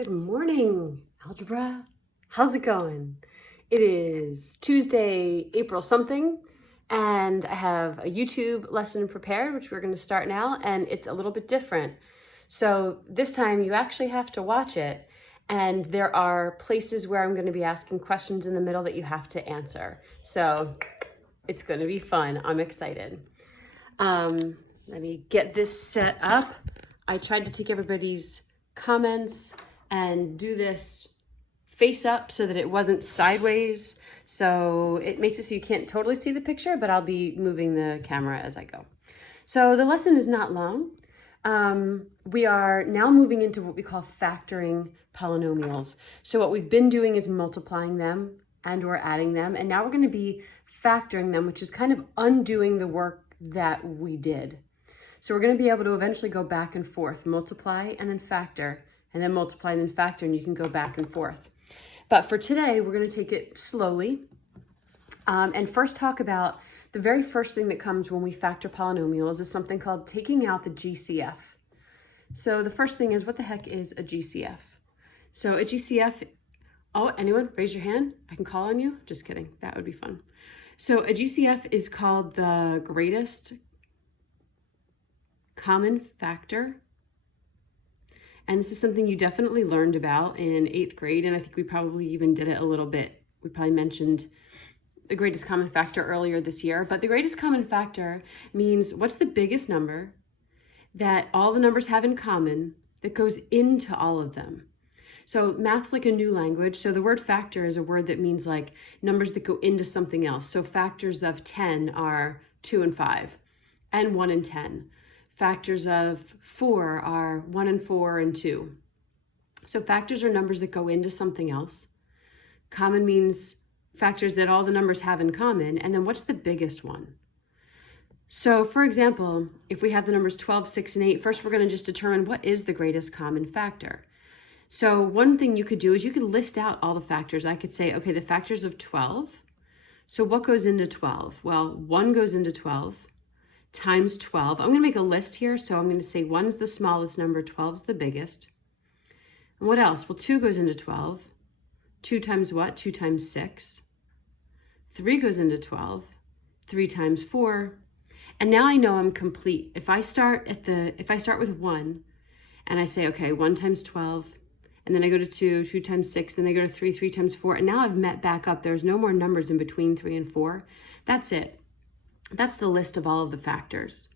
Good morning, algebra. How's it going? It is Tuesday, April something, and I have a YouTube lesson prepared, which we're going to start now, and it's a little bit different. So this time you actually have to watch it, and there are places where I'm going to be asking questions in the middle that you have to answer. So it's going to be fun. I'm excited. Let me get this set up. I tried to take everybody's comments and do this face up so that it wasn't sideways. So it makes it so you can't totally see the picture, but I'll be moving the camera as I go. So the lesson is not long. We are now moving into what we call factoring polynomials. So what we've been doing is multiplying them and or adding them. And now we're going to be factoring them, which is kind of undoing the work that we did. So we're going to be able to eventually go back and forth, multiply and then factor, and then multiply and then factor, and you can go back and forth. But for today, we're going to take it slowly and first talk about the very first thing that comes when we factor polynomials is something called taking out the GCF. So the first thing is, what the heck is a GCF? So a GCF, oh, anyone raise your hand? I can call on you. Just kidding. That would be fun. So a GCF is called the greatest common factor. And this is something you definitely learned about in 8th grade, and I think we probably even did it a little bit. We probably mentioned the greatest common factor earlier this year, but the greatest common factor means what's the biggest number that all the numbers have in common that goes into all of them. So math's like a new language. So the word factor is a word that means like numbers that go into something else. So factors of 10 are 2 and 5 and 1 and 10. Factors of 4 are 1 and 4 and 2. So factors are numbers that go into something else. Common means factors that all the numbers have in common. And then what's the biggest one? So for example, if we have the numbers 12, 6, and 8, first we're going to just determine what is the greatest common factor. So one thing you could do is you could list out all the factors. I could say, okay, the factors of 12. So what goes into 12? Well, 1 goes into 12. Times 12. I'm going to make a list here. So I'm going to say 1 is the smallest number, 12 is the biggest. And what else? Well, 2 goes into 12. 2 times what? 2 times 6. 3 goes into 12. 3 times 4. And now I know I'm complete. If I start with 1 and I say, okay, 1 times 12, and then I go to 2, 2 times 6, then I go to 3, 3 times 4, and now I've met back up. There's no more numbers in between 3 and 4. That's it. That's the list of all of the factors.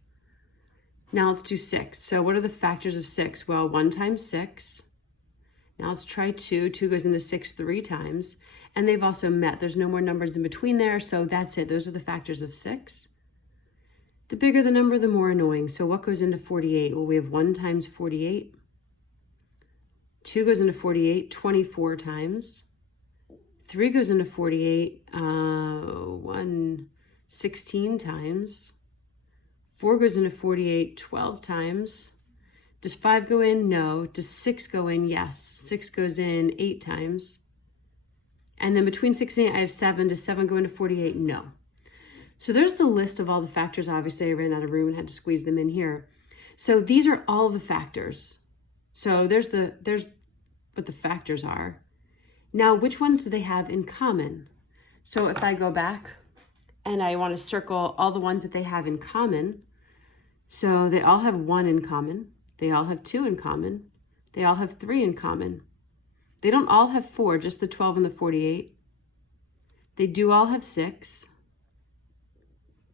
Now let's do 6. So what are the factors of 6? Well, 1 times 6. Now let's try 2. 2 goes into 6 3 times. And they've also met. There's no more numbers in between there. So that's it. Those are the factors of 6. The bigger the number, the more annoying. So what goes into 48? Well, we have 1 times 48. 2 goes into 48 24 times. 3 goes into 48 16 times. 4 goes into 48 12 times. Does 5 go in? No. Does 6 go in? Yes. 6 goes in 8 times. And then between 6 and 8, I have 7. Does 7 go into 48? No. So there's the list of all the factors. Obviously, I ran out of room and had to squeeze them in here. So these are all the factors. So there's what the factors are. Now, which ones do they have in common? So if I go back and I want to circle all the ones that they have in common. So they all have 1 in common. They all have 2 in common. They all have 3 in common. They don't all have 4, just the 12 and the 48. They do all have 6.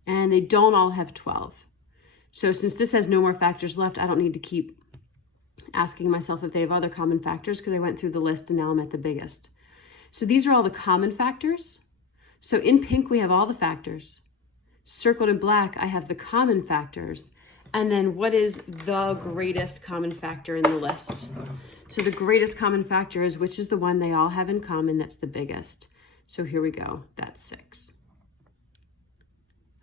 And they don't all have 12. So since this has no more factors left, I don't need to keep asking myself if they have other common factors because I went through the list and now I'm at the biggest. So these are all the common factors. So in pink, we have all the factors. Circled in black, I have the common factors. And then what is the greatest common factor in the list? So the greatest common factor is which is the one they all have in common that's the biggest. So here we go. That's 6.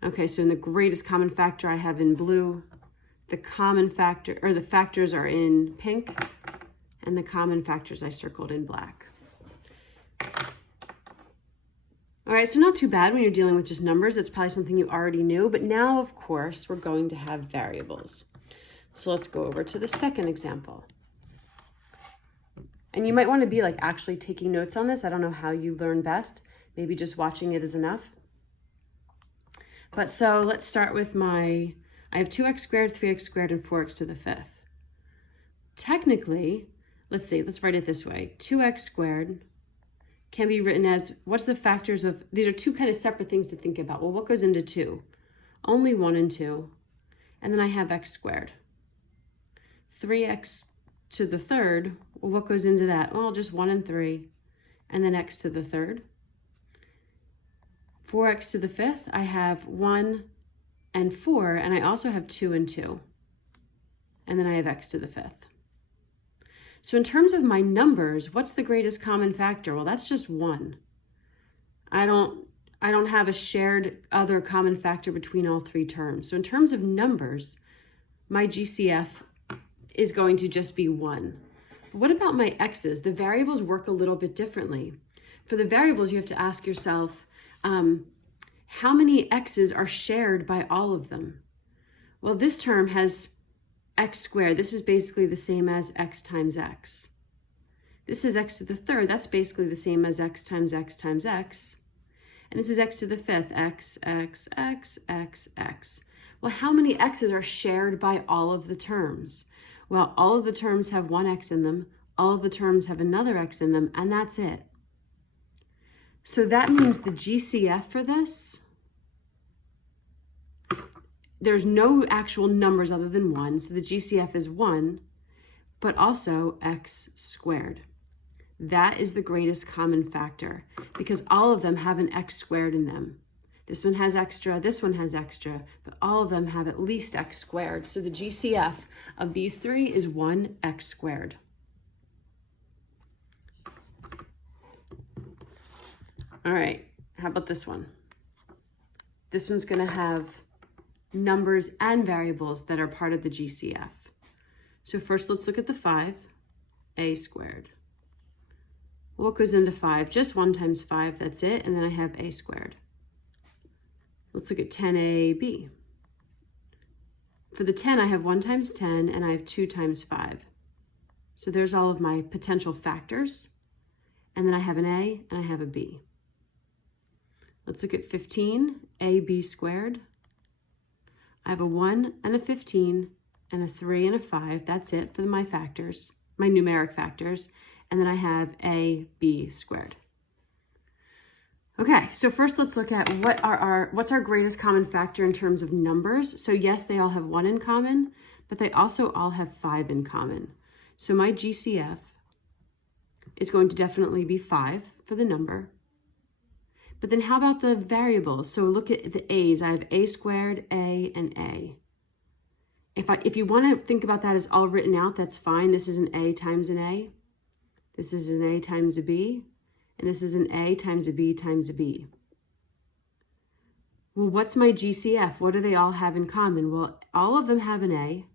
Okay, so in the greatest common factor I have in blue, the common factor, or the factors are in pink, and the common factors I circled in black. All right, so not too bad when you're dealing with just numbers. It's probably something you already knew, but now, of course, we're going to have variables. So let's go over to the second example. And you might want to be like actually taking notes on this. I don't know how you learn best. Maybe just watching it is enough. But so let's start with I have 2x squared, 3x squared, and 4x to the 5th. Technically, let's write it this way. 2x squared can be written as, what's the factors of, these are two kind of separate things to think about. Well, what goes into 2? Only 1 and 2. And then I have x squared. 3x to the 3rd, well, what goes into that? Well, just 1 and 3. And then x to the 3rd. 4x to the 5th, I have 1 and 4, and I also have 2 and 2. And then I have x to the 5th. So in terms of my numbers, what's the greatest common factor? Well, that's just 1. I don't have a shared other common factor between all 3 terms. So in terms of numbers, my GCF is going to just be 1. But what about my x's? The variables work a little bit differently. For the variables, you have to ask yourself, how many x's are shared by all of them? Well, this term has x squared. This is basically the same as x times x. This is x to the 3rd. That's basically the same as x times x times x. And this is x to the 5th, x, x, x, x, x. Well, how many x's are shared by all of the terms? Well, all of the terms have one x in them. All of the terms have another x in them, and that's it. So that means the GCF for this, there's no actual numbers other than 1. So the GCF is 1, but also x squared. That is the greatest common factor because all of them have an x squared in them. This one has extra, this one has extra, but all of them have at least x squared. So the GCF of these 3 is 1x squared. All right, how about this one? This one's going to have numbers and variables that are part of the GCF. So first, let's look at the 5, a squared. What goes into 5? Just 1 times 5, that's it, and then I have a squared. Let's look at 10ab. For the 10, I have 1 times 10, and I have 2 times 5. So there's all of my potential factors, and then I have an a and I have a b. Let's look at 15, ab squared. I have a 1 and a 15 and a 3 and a 5. That's it for my factors, my numeric factors. And then I have a b squared. Okay, so first let's look at what's our greatest common factor in terms of numbers. So yes, they all have 1 in common, but they also all have 5 in common. So my GCF is going to definitely be 5 for the number. But then how about the variables? So look at the a's. I have a squared, a, and a. If you want to think about that as all written out, that's fine. This is an a times an a. This is an a times a b. And this is an a times a b times a b. Well, what's my GCF? What do they all have in common? Well, all of them have an a.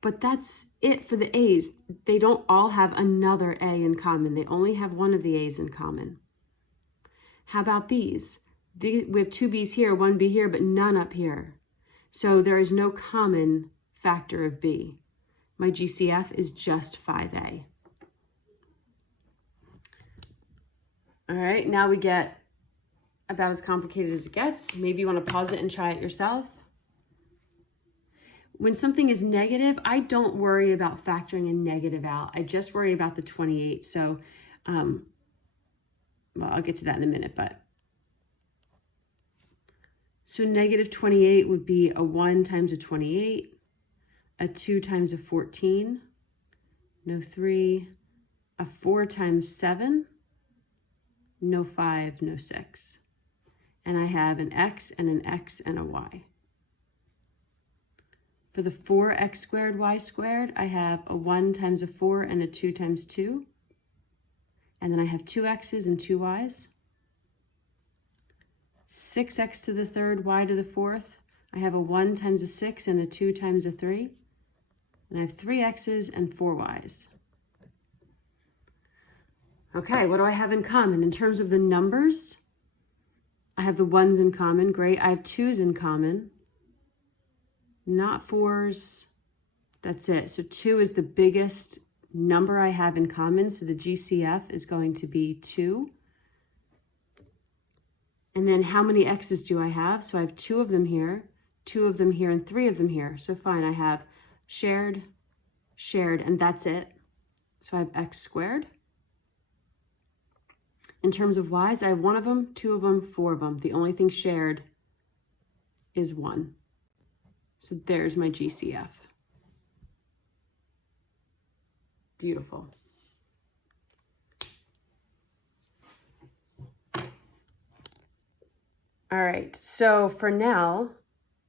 But that's it for the a's. They don't all have another a in common. They only have one of the a's in common. How about b's? We have 2 b's here, 1 b here, but none up here. So there is no common factor of b. My GCF is just 5a. All right, now we get about as complicated as it gets. Maybe you want to pause it and try it yourself. When something is negative, I don't worry about factoring a negative out. I just worry about the 28. So, well, I'll get to that in a minute, but. So negative 28 would be a 1 times a 28, a 2 times a 14, no 3, a 4 times 7, no 5, no 6. And I have an x and a y. For the 4x squared y squared, I have a 1 times a 4 and a 2 times 2. And then I have 2 x's and 2 y's. 6x to the 3rd, y to the 4th. I have a 1 times a 6 and a 2 times a 3. And I have 3 x's and 4 y's. Okay, what do I have in common? In terms of the numbers, I have the 1's in common. Great. I have 2's in common. Not 4's. That's it. So 2 is the biggest number I have in common. So the GCF is going to be 2. And then how many x's do I have? So I have 2 of them here, 2 of them here, and 3 of them here. So fine, I have shared, shared, and that's it. So I have x squared. In terms of y's, I have 1 of them, 2 of them, 4 of them. The only thing shared is 1. So there's my GCF. Beautiful. All right, so for now,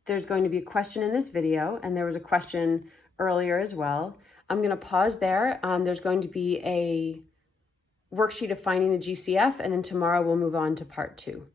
there's going to be a question in this video, and there was a question earlier as well. I'm going to pause there. There's going to be a worksheet of finding the GCF, and then tomorrow we'll move on to part 2.